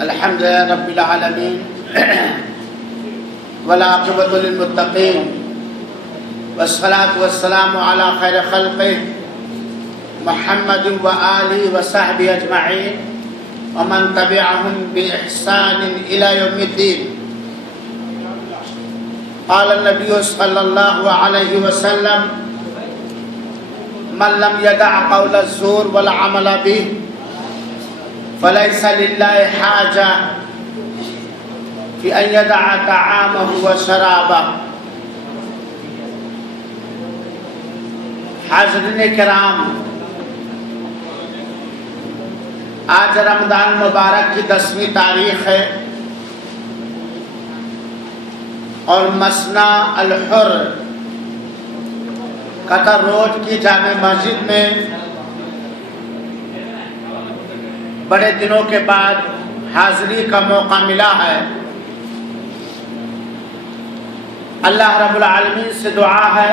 الحمد لله رب العالمين والعاقبة للمتقين والصلاة والسلام على خير خلقه محمد وآله وصحبه أجمعين ومن تبعهم بإحسان إلى يوم الدين. قال النبي صلى الله عليه وسلم: من لم يدع قول الزور والعمل به فليس لله حاجة في أن يدع طعامه وشرابه. حاضرین کرام، آج رمضان مبارک کی 10ویں تاریخ ہے اور مسنا الحر قطر روڈ کی جامع مسجد میں بڑے دنوں کے بعد حاضری کا موقع ملا ہے۔ اللہ رب العالمین سے دعا ہے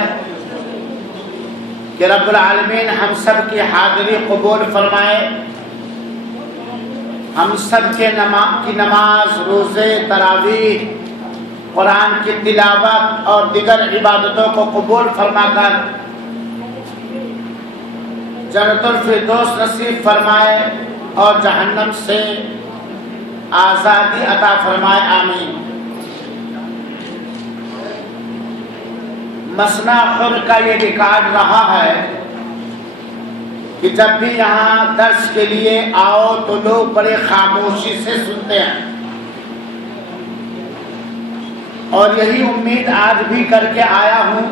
کہ رب العالمین ہم سب کی حاضری قبول فرمائے، ہم سب کی نماز، روزے، تراویح، قرآن کی تلاوت اور دیگر عبادتوں کو قبول فرما کر جنت الفردوس نصیب فرمائے اور جہنم سے آزادی عطا فرمائے، آمین۔ مسنا خود کا یہ ریکارڈ رہا ہے کہ جب بھی یہاں درس کے لیے آؤ تو لوگ بڑے خاموشی سے سنتے ہیں، اور یہی امید آج بھی کر کے آیا ہوں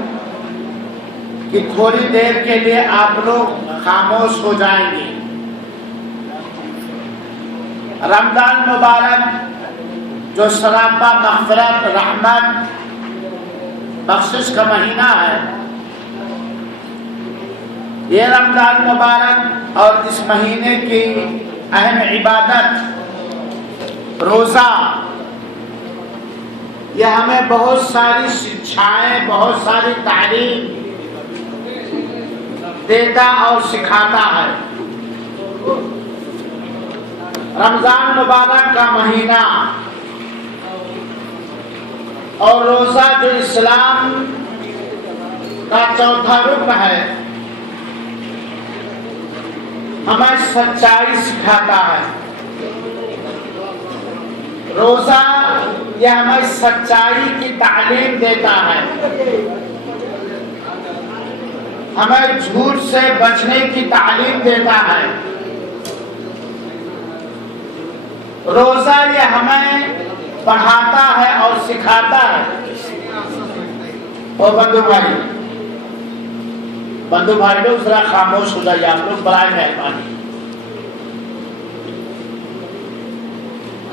کہ تھوڑی دیر کے لیے آپ لوگ خاموش ہو جائیں گے۔ رمضان مبارک جو سراپا مغفرت، رحمت، بخشش کا مہینہ ہے، یہ رمضان مبارک اور اس مہینے کی اہم عبادت روزہ، یہ ہمیں بہت ساری شکشائیں، بہت ساری تعلیم دیتا اور سکھاتا ہے۔ رمضان مبارک کا مہینہ اور روزہ جو اسلام کا چوتھا رکن ہے، ہمیں سچائی سکھاتا ہے۔ روزہ یہ ہمیں سچائی کی تعلیم دیتا ہے، ہمیں جھوٹ سے بچنے کی تعلیم دیتا ہے۔ روزہ یہ ہمیں پڑھاتا ہے اور سکھاتا ہے۔ اور بندو بھائی لوگ ذرا خاموش ہو جائیے، آپ لوگ برائے مہربانی۔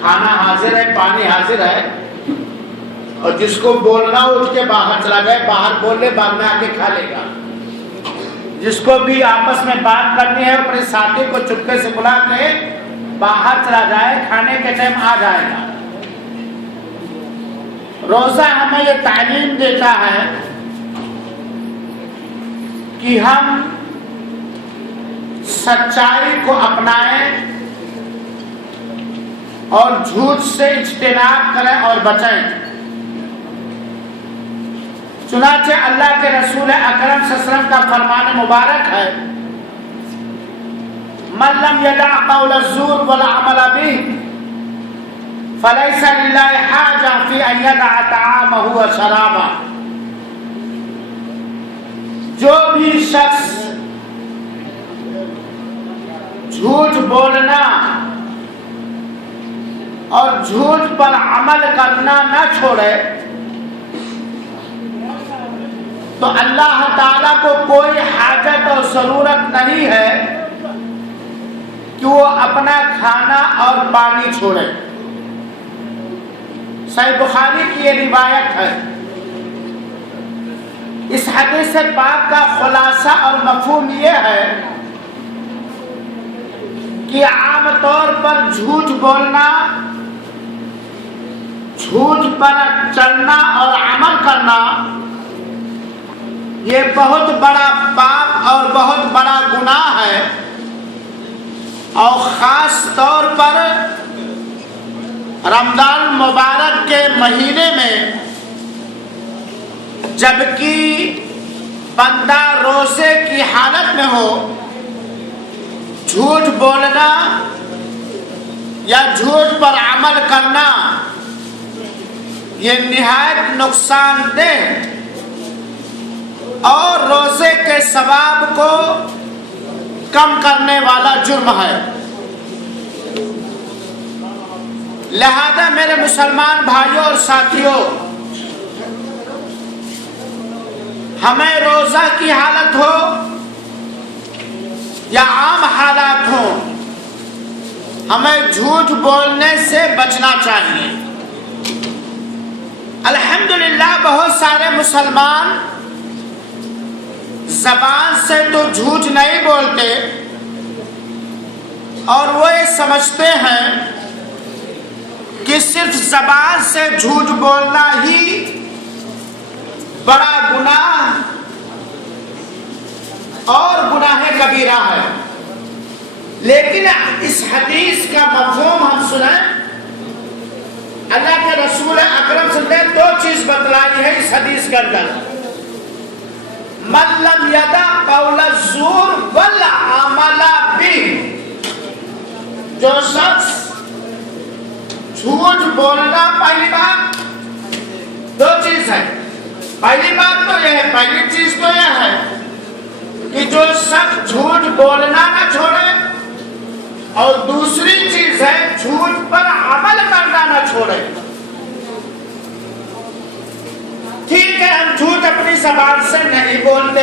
کھانا حاضر ہے، پانی حاضر ہے، اور جس کو بولنا ہو اٹھ کے باہر چلا جائے، باہر بول لے، بعد میں آ کے کھا لے گا۔ جس کو بھی آپس میں بات کرنی ہے اپنے ساتھی کو چپکے سے بلا کے باہر چلا جائے، کھانے کے ٹائم آ جائے گا۔ روزہ ہمیں یہ تعلیم دیتا ہے کہ ہم سچائی کو اپنائیں اور جھوٹ سے اجتناب کریں اور بچیں۔ چنانچہ اللہ کے رسول اکرم صلی اللہ علیہ وسلم کا فرمان مبارک ہے: من لم يدع قول الزور والعمل به فليس لله حاجة في أن يدع طعامه وشرابه۔ جو بھی شخص جھوٹ بولنا اور جھوٹ پر عمل کرنا نہ چھوڑے تو اللہ تعالیٰ کو کوئی حاجت اور ضرورت نہیں ہے کہ وہ اپنا کھانا اور پانی چھوڑے۔ صحیح بخاری کی یہ روایت ہے۔ اس حدیث پاک کا خلاصہ اور مفہوم یہ ہے کہ عام طور پر جھوٹ بولنا، جھوٹ پر چلنا اور عمل کرنا یہ بہت بڑا پاپ اور بہت بڑا گناہ ہے، اور خاص طور پر رمضان مبارک کے مہینے میں، جبکہ بندہ روزے کی حالت میں ہو، جھوٹ بولنا یا جھوٹ پر عمل کرنا یہ نہایت نقصان دہ اور روزے کے ثواب کو کم کرنے والا جرم ہے۔ لہذا میرے مسلمان بھائیوں اور ساتھیوں، ہمیں روزہ کی حالت ہو یا عام حالات ہوں، ہمیں جھوٹ بولنے سے بچنا چاہیے۔ الحمدللہ بہت سارے مسلمان زبان سے تو جھوٹ نہیں بولتے، اور وہ یہ سمجھتے ہیں کہ صرف زبان سے جھوٹ بولنا ہی بڑا گناہ اور گناہ کبیرہ ہے۔ لیکن اس حدیث کا مفہوم ہم سنیں، اللہ کے رسول اکرم صلی اللہ علیہ وسلم نے 2 چیز بتلائی ہے اس حدیث کے اندر: من لم یدع قول الزور والعمل به، جو شخص جھوٹ بولنا، پہلی بات 2 چیز ہے۔ پہلی بات تو یہ ہے، پہلی چیز تو یہ ہے کہ جو شخص جھوٹ بولنا نہ چھوڑے، اور دوسری چیز ہے جھوٹ پر عمل کرنا نہ چھوڑے۔ ٹھیک ہے، ہم جھوٹ اپنی زبان سے نہیں بولتے،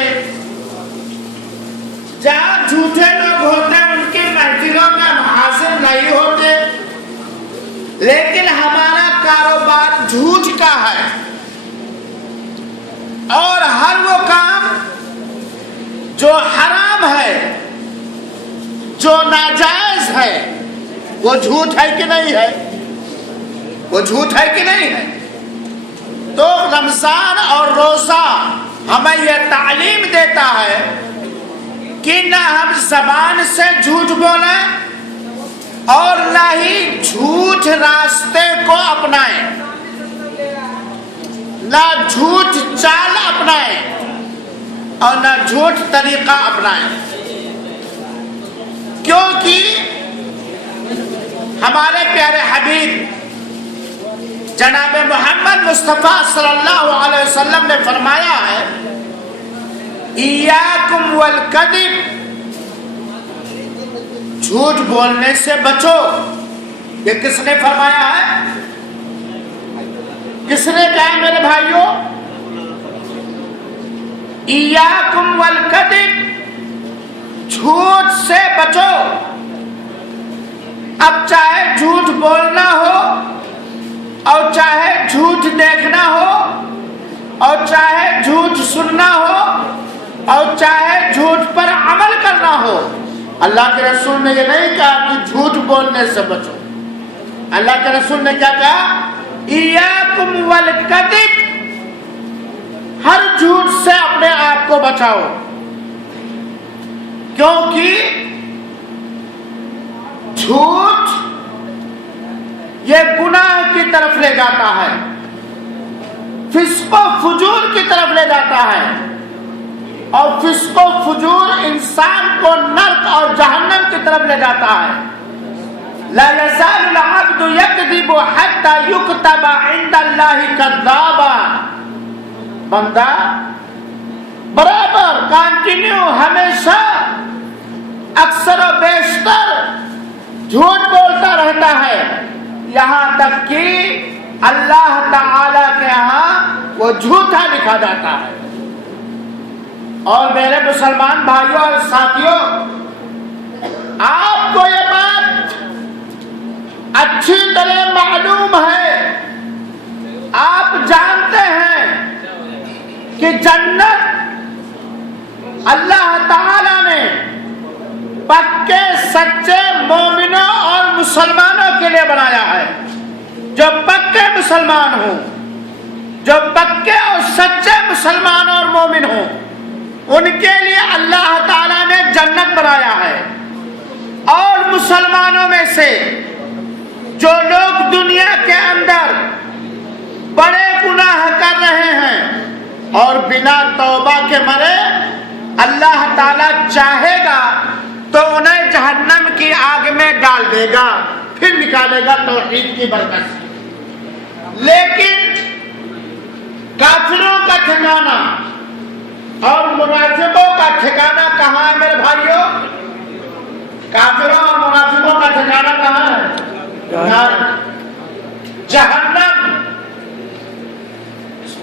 جہاں جھوٹے لوگ ہوتے ہیں ان کی محفلوں میں ہم حاضر نہیں ہوتے، لیکن ہمارا کاروبار جھوٹ کا ہے، اور ہر وہ کام جو حرام ہے، جو ناجائز ہے، وہ جھوٹ ہے کہ نہیں ہے؟ وہ جھوٹ ہے کہ نہیں ہے؟ تو رمضان اور روزہ ہمیں یہ تعلیم دیتا ہے کہ نہ ہم زبان سے جھوٹ بولیں اور نہ ہی جھوٹ راستے کو اپنائیں، نہ جھوٹ چال اپنائیں اور نہ جھوٹ طریقہ اپنائیں، کیونکہ ہمارے پیارے حبیب جناب محمد مصطفیٰ صلی اللہ علیہ وسلم نے فرمایا ہے: ایاکم والکذب، جھوٹ بولنے سے بچو۔ یہ کس نے فرمایا ہے؟ کس نے کہا میرے بھائیوں؟ ایاکم والکذب، جھوٹ سے بچو۔ اب چاہے جھوٹ بولنا ہو، اور چاہے جھوٹ دیکھنا ہو، اور چاہے جھوٹ سننا ہو، اور چاہے جھوٹ پر عمل کرنا ہو، اللہ کے رسول نے یہ نہیں کہا کہ جھوٹ بولنے سے بچو۔ اللہ کے رسول نے کیا کہا؟ ایاکم والکذب، ہر جھوٹ سے اپنے آپ کو بچاؤ، کیونکہ جھوٹ یہ گناہ کی طرف لے جاتا ہے، فسق و فجور کی طرف لے جاتا ہے، اور فسق و فجور انسان کو نرک اور جہنم کی طرف لے جاتا ہے۔ لا یزال العبد یکذب حتی یکتب عند اللہ کذابا، بندہ برابر کنٹینیو ہمیشہ اکثر و بیشتر جھوٹ بولتا رہتا ہے، یہاں تک کہ اللہ تعالی کے ہاں وہ جھوٹا لکھا جاتا ہے۔ اور میرے مسلمان بھائیوں اور ساتھیوں، آپ کو یہ بات اچھی طرح معلوم ہے، آپ جانتے ہیں کہ جنت اللہ تعالی نے پکے سچے مومنوں اور مسلمانوں کے لیے بنایا ہے۔ جو پکے مسلمان ہوں، جو پکے اور سچے مسلمان اور مومن ہوں، ان کے لیے اللہ تعالیٰ نے جنت بنایا ہے. اور مسلمانوں میں سے جو لوگ دنیا کے اندر بڑے گناہ کر رہے ہیں اور بنا توبہ کے مرے، اللہ تعالیٰ چاہے گا تو انہیں جہنم کی آگ میں ڈال دے گا، پھر نکالے گا توحید کی برکت سے. لیکن کافروں کا ٹھکانہ اور منافقوں کا ٹھکانہ کہاں ہے میرے بھائیوں؟ کافروں اور منافقوں کا ٹھکانہ کہاں ہے؟ جہنم.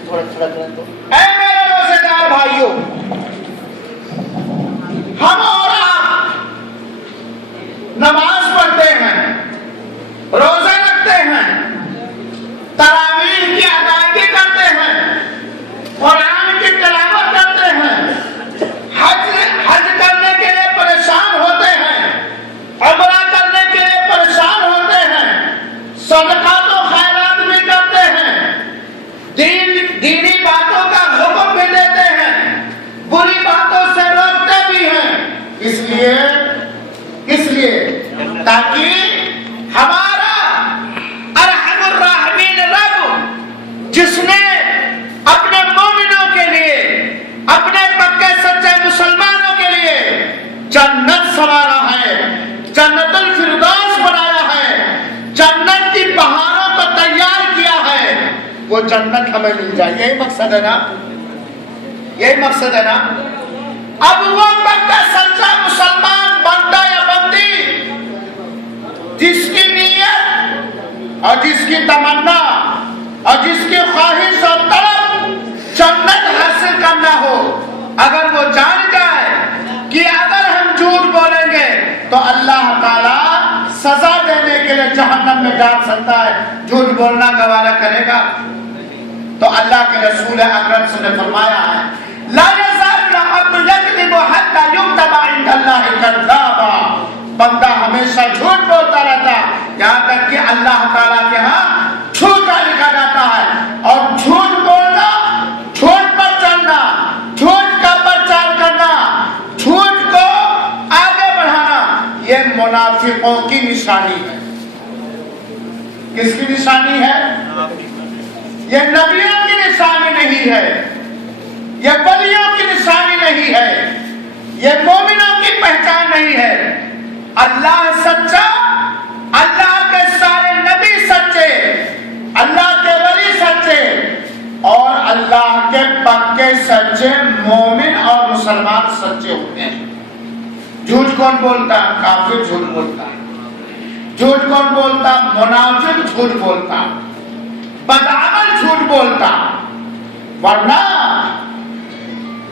اے میرے روزے دار بھائیوں، ہم اور آپ نماز پڑھتے ہیں، روزے رکھتے ہیں، تراویح کی ادائیگی کرتے ہیں، قرآن کی تلاوت کرتے ہیں، حج کرنے کے لیے پریشان ہوتے ہیں، عمرہ کرنے کے لیے پریشان ہوتے ہیں، صدقات و خیرات بھی کرتے ہیں، دینی باتوں کا حکم بھی دیتے ہیں، بری باتوں سے روکتے بھی ہیں. اس لیے تاکہ ہمارا ارحم الراحمین رب، جس نے اپنے مومنوں کے لیے، اپنے پکے سچے مسلمانوں کے لیے جنت سنوارا ہے، جنت الفردوس بنایا ہے، جنت کی بہاروں کو تیار کیا ہے، وہ جنت ہمیں مل جائے. یہی مقصد ہے نا، یہی مقصد ہے نا. اب وہ پکا سچا مسلمان بندہ یا بندی جس کی نیت اور جس کی تمنا اور جس کی خواہش اور طلب جنت حاصل کرنا ہو، اگر وہ جان جائے کہ اگر ہم جھوٹ بولیں گے تو اللہ تعالیٰ سزا دینے کے لیے جہنم میں ڈال سکتا ہے، جھوٹ بولنا گوارا کرے گا. تو اللہ کے رسول اکرم صلی اللہ علیہ وسلم نے فرمایا ہے لا یزال العبد یکذب حتی یکتب عند اللہ کذابا. بندہ ہمیشہ جھوٹ بولتا رہتا یہاں تک کہ اللہ تعالیٰ کے ہاں جھوٹا لکھا جاتا ہے. اور جھوٹ بولنا، جھوٹ پر چلنا، جھوٹ کا پرچار کرنا، جھوٹ کو آگے بڑھانا، یہ منافقوں کی نشانی ہے. کس کی نشانی ہے؟ یہ نبیوں کی نشانی نہیں ہے، یہ ولیوں کی نشانی نہیں ہے، یہ مومنوں کی پہچان نہیں ہے. اللہ سچا، اللہ کے سارے نبی سچے، اللہ کے ولی سچے اور اللہ کے پکے سچے مومن اور مسلمان سچے ہوتے ہیں. جھوٹ کون بولتا؟ کافر جھوٹ بولتا ہے. جھوٹ کون بولتا؟ منافق جھوٹ بولتا، بدعمل جھوٹ بولتا. ورنہ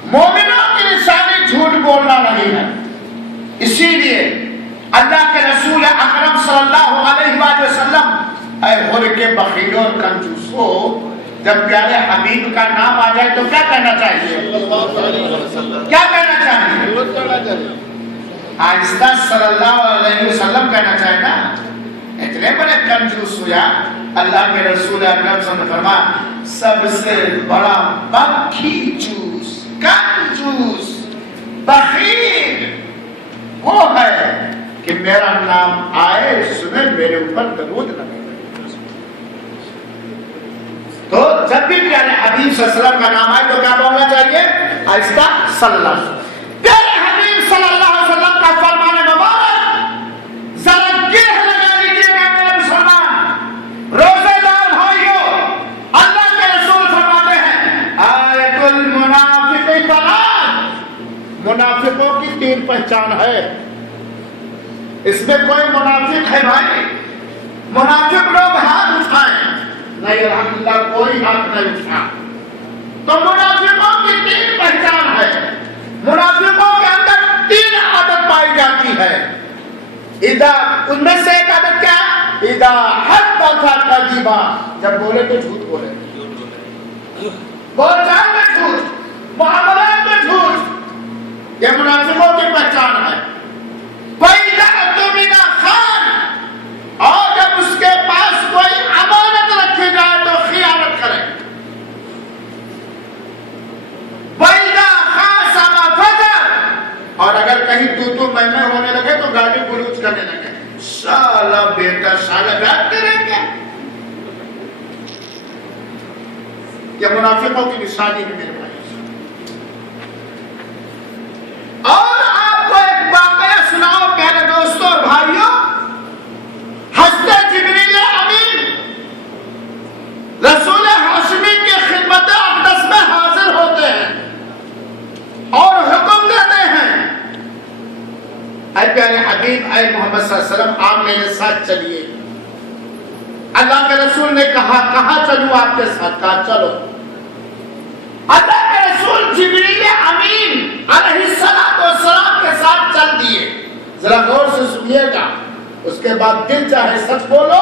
مومنوں کی نشانی جھوٹ بولنا نہیں ہے. اسی لیے اللہ کے رسول اکرم صلی اللہ علیہ وآلہ وسلم، اے غر کے بخیلوں اور کنجوسوں، جب پیارے حبیب کا نام آ جائے تو کیا کہنا چاہیے؟ کیا کہنا چاہیے؟ آہستہ صلی اللہ علیہ وسلم کہنا چاہیے نا. اتنے بڑے کنجوس ہو یا اللہ کے رسول اکرم صلی اللہ علیہ وسلم نے فرمایا سب سے بڑا بخیل، کنجوس، بخیل وہ ہے کہ میرا نام آئے سنے میرے اوپر درود لگے. تو جب بھی پیارے حبیب صلی اللہ علیہ وسلم کا نام آئے تو کیا بولنا چاہیے؟ آہستہ صلی اللہ علیہ وسلم. پیارے حبیب صلی اللہ علیہ وسلم کا فرمان مبارک ذرا گرہ لگا لیجیے گا میرے مسلمان روزے دار بھائیوں. اللہ کے رسول فرماتے ہیں آیت المنافق ثلاث، منافقوں کی 3 پہچان ہے. اس میں کوئی منافق ہے بھائی؟ منافق لوگ ہاتھ اٹھائیں. نہیں الحمدللہ کوئی ہاتھ نہیں اٹھا. تو منافقوں کی 3 پہچان ہے. منافقوں کے اندر 3 عادت پائی جاتی ہے. ان میں سے ایک عادت کیا؟ اذا حدث کذب، جب بولے تو جھوٹ بولے، بول چال میں جھوٹ، معاملات میں جھوٹ. یہ منافقوں کی پہچان ہے. وَإِذَا اؤْتُمِنَ خَانَ، اور جب اس کے پاس کوئی امانت رکھی جائے تو خیانت کرے. وَإِذَا خَاصَمَ کرنے لگے، سالا بیٹا سالا بیٹھ کریں گے. یہ منافقوں کی نشانی ہے میرے بھائی. اور آپ کو ایک واقعہ سناؤ پیارے دوستوں اور بھائیوں. حضرت جبریل امین رسول ہاشمی کی خدمت اقدس میں حاضر ہوتے ہیں اور حکم دیتے ہیں، اے پیارے حبیب، اے محمد صلی اللہ علیہ وسلم، آپ میرے ساتھ چلیے. اللہ کے رسول نے کہا کہاں چلوں آپ کے ساتھ؟ کہا چلو. اللہ کے رسول جبریل امین علیہ السلام کے ساتھ چل دیے. ذرا غور سے سنیے گا. اس کے بعد دل چاہے سچ بولو.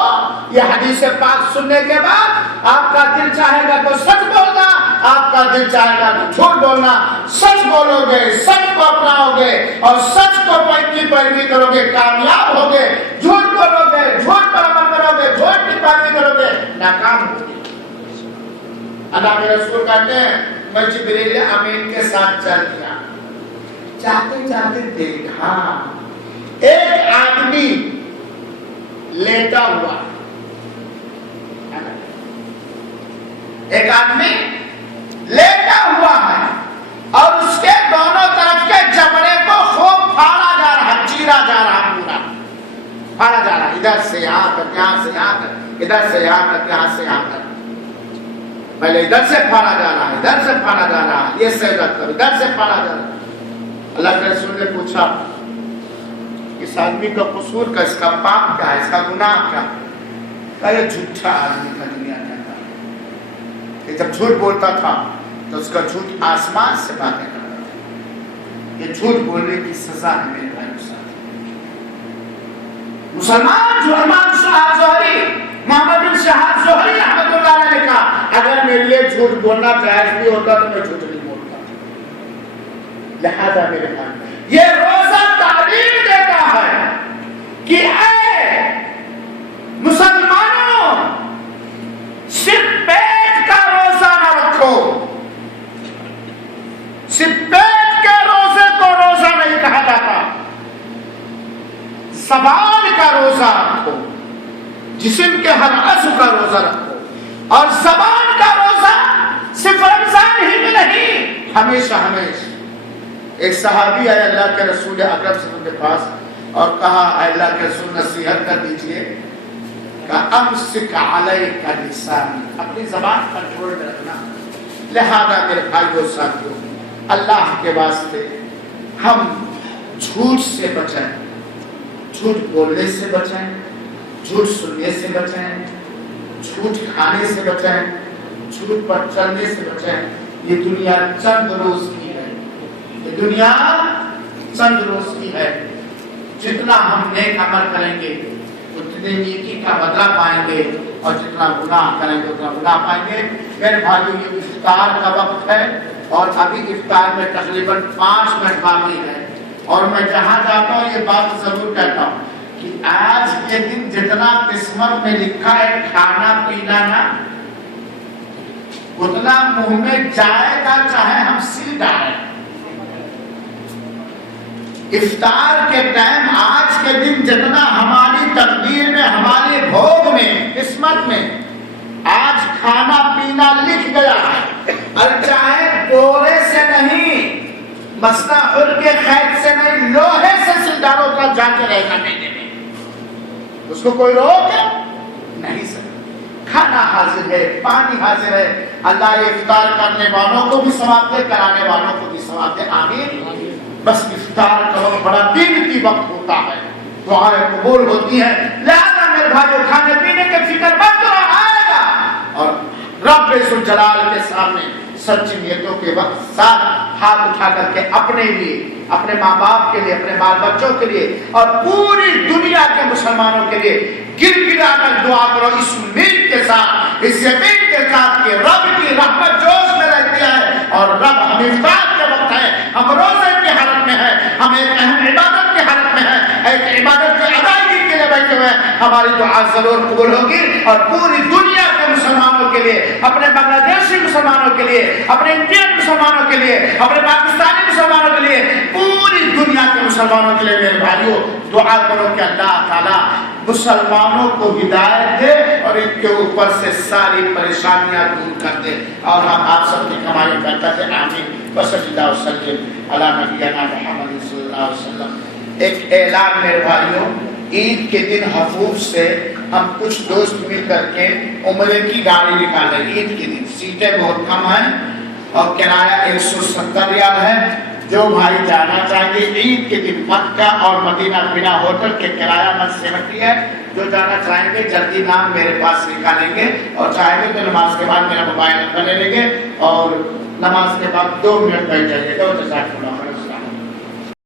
یہ حدیث پاک سننے کے بعد آپ کا دل چاہے گا تو سچ بولنا، آپ کا دل چاہے گا تو جھوٹ بولنا. سچ بولو گے، سچ کو اپناؤ گے اور سچ کو کی پیروی کرو گے، کامیاب ہوگے. جھوٹ بولو گے، جھوٹ پر عمل کرو گے، جھوٹ کی پیروی کرو گے، ناکام ہوگے. اللہ کے رسول کہتے ہیں میں جبریل امین کے ساتھ چل گیا. چاہتے چاہتے دیکھا ایک آدمی لیٹا ہوا، ایک آدمی لیٹا ہوا ہے اور اس کے دونوں طرف کے جبڑے کو خوب پھاڑا جا رہا ہے، چیرا جا رہا ہے، پورا پھاڑا جا رہا ہے. ادھر سے یہاں تک، یہاں سے یہاں تک، ادھر سے یہاں تک، یہاں سے یہاں تک. پہلے ادھر سے پھاڑا جا رہا ہے، ادھر سے پھاڑا جا رہا ہے، یہ سے ادھر سے پھاڑا جا رہا ہے. اللہ کے رسول نے پوچھا اس آدمی کا قصور کا، اس کا پاپ کیا ہے، اس کا گناہ کیا ہے؟ کہا یہ جھوٹا آدمی کا دنیا کہتا ہے. یہ جب جھوٹ بولتا تھا تو اس کا جھوٹ آسمان سے باتیں کرتا تھا. یہ جھوٹ بولنے کی سزا ہے میرے بھائی. مسلمان جو امام شہاب زہری محمد بن شہاب زہری رحمۃ اللہ علیہ نے کہا اگر میرے لیے جھوٹ بولنا جائز بھی ہوتا تو میں جھوٹ نہیں بولتا. لہذا میرے بھائی یہ روزہ تعلیم دیتا ہے کہ اے مسلمانوں صرف پیٹ کا روزہ نہ رکھو. صرف پیٹ کے روزے کو روزہ نہیں کہا جاتا. زبان کا روزہ رکھو، جسم کے ہر عضو کا روزہ رکھو. اور زبان کا روزہ صرف رمضان ہی میں نہیں، ہمیشہ ہمیشہ. ایک صحابی آئے اللہ کے رسول اکرم صلی اللہ علیہ وسلم کے پاس اور کہا اے اللہ کے رسول نصیحت کر دیجئے. کہا امسک علیک لسانی، اپنی زبان کنٹرول میں رکھنا. لہذا میرے بھائیو ساتھیو، اللہ کے واسطے ہم جھوٹ سے بچیں، جھوٹ بولنے سے بچیں، جھوٹ سننے سے بچیں، جھوٹ کھانے سے بچیں، جھوٹ پر چلنے سے بچیں. یہ دنیا چند روز کی ہے، یہ دنیا چند روز کی ہے. جتنا ہم نیک عمل کریں گے اتنے نیکی کا بدلہ پائیں گے اور جتنا گناہ کریں گے اتنا گناہ پائیں گے. میرے بھائیو یہ افطار کا وقت ہے اور ابھی افطار میں تقریباً 5 منٹ باقی ہے. اور میں جہاں جاتا ہوں یہ بات ضرور کہتا ہوں کہ آج کے دن جتنا قسمت میں لکھا ہے کھانا پینا نا، اتنا منہ میں جائے گا چاہے ہم سل ڈالیں. افطار کے ٹائم آج کے دن جتنا ہماری تقدیر میں، ہمارے بھوگ میں، قسمت میں آج کھانا پینا لکھ گیا ہے. اور چاہے گورے سے نہیں، مسئلہ خود کے خیر سے نہیں، لوہے سے سلڈاروں کا جا کے رہے گا مینے میں. اس کو کوئی روک نہیں سکتا. کھانا حاضر ہے، پانی حاضر ہے. اللہ یہ افطار کرنے والوں کو بھی ثواب دے، کرانے والوں کو بھی ثواب دے. آمین. بس افطار کا وقت بڑا قیمتی وقت ہوتا ہے، دعائیں قبول ہوتی ہیں. لہذا میرے بھائیو کھانے پینے کے فکر مت کرو، آئے گا. اور رب ذوالجلال کے سامنے سچی نیتوں کے وقت ساتھ ہاتھ اٹھا کر کے اپنے لیے، اپنے ماں باپ کے لیے، اپنے بال بچوں کے لیے اور پوری دنیا کے مسلمانوں کے لیے گر گرا کر دعا کرو، اس امید کے ساتھ، اس یقین کے ساتھ کہ رب کی رحمت جوش میں رہتی ہے اور رب ہم افطار کے وقت ہے، ہم روزے کی حالت میں ہے، ہم ایک اہم عبادت کی حالت میں ہے، ایک عبادت کی ادائیگی کے لیے بیٹھے ہوئے ہیں. ہماری دعا ضرور قبول ہوگی اور پوری دنیا کے مسلمانوں کے لیے، اپنے بنگلہ دیشی مسلمانوں کے لیے، اپنے انڈین مسلمانوں کے لیے، اپنے پاکستانی مسلمانوں کے لیے، پوری دنیا کے مسلمانوں کے لیے میرے بھائیوں دعا کرو کہ اللہ تعالیٰ مسلمانوں کو ہدایت دے اور ان کے اوپر سے ساری پریشانیاں دور کر دے، اور ہم آپ سب کی کمائی کرتا تھے آمین وصلی اللہ وسلم علی نبینا محمد صلی اللہ علیہ وسلم۔ ایک اعلان میرے بھائیوں، عید کے دن حفوظ سے ہم کچھ دوست مل کر کے عمرے کی گاڑی نکالیں۔ عید کے دن سیٹیں بہت کم ہیں اور کرایہ 170 ریال ہے۔ جو بھائی جانا چاہیں گے عید کے دن مکہ اور مدینہ بنا ہوٹل کے کرایہ 170 ہے۔ جو جانا چاہیں گے جلدی نام میرے پاس نکالیں گے، اور چاہیں گے تو نماز کے بعد میرا موبائل نمبر لے لیں گے اور نماز کے بعد 2 منٹ بیٹھ جائیے گا۔